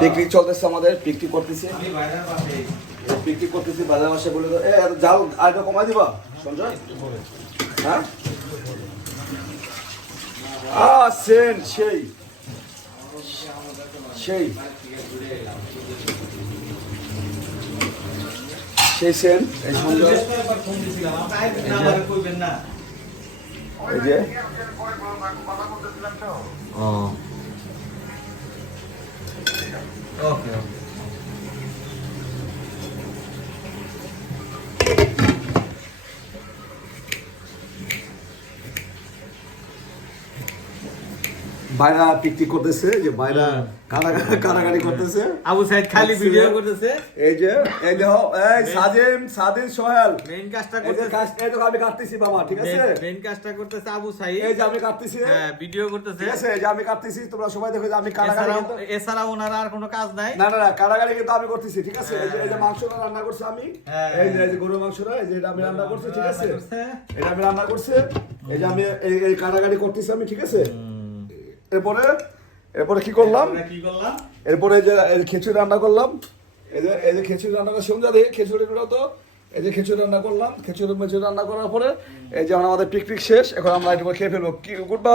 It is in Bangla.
পিকনিক চলতেছে আমাদের, পিকনিক করতেছি, পিকনিক করতেছি বাজার মাসে বলে তো যাও আর একটু কমাই দিবা সঞ্জয়। হ্যাঁ সেন সেই সেই সেই সেন এই সঞ্জয় এই যে ওকে বাইরা পিকনিক করতেছে, যে বাইরা কারাগারি করতেছে, আবু সাইদ খালি ভিডিও করতেছে। এই যে এই দেখো এই সাদিন সোহেল মেইন কাজটা এই যে করতেছে, এই দেখো আমি কাটতেছি বাবা, ঠিক আছে মেইন কাজটা করতেছে আবু সাইদ। এই যে আমি কাটতেছি, হ্যাঁ ভিডিও করতেছে, ঠিক আছে এই যে আমি কাটতেছি, তোমরা সবাই দেখো যে আমি কারাগারি কিন্তু এছাড়া ওনার আর কোনো কাজ নাই। না না না কারাগারি কিন্তু আমি করতেছি, ঠিক আছে এই যে মাংসটা রান্না করছি আমি, এই যে গরুর মাংসটা এই যে এটা আমি রান্না করছি, ঠিক আছে এটা আমি রান্না করছি, এই যে আমি এই কারাগারি করতেছি আমি, ঠিক আছে। এরপরে কি করলাম, এরপরে এই যে খিচুড়ি রান্না করলাম, এই যে খিচুড়ি রান্না করে সমঝা দেখে খিচুড়িগুলো তো এই যে খিচুড়ি রান্না করলাম, খিচুড়ি রান্না করার পরে এই যে আমাদের পিকনিক শেষ, এখন আমরা একটু খেয়ে ফেলবো। কি গুড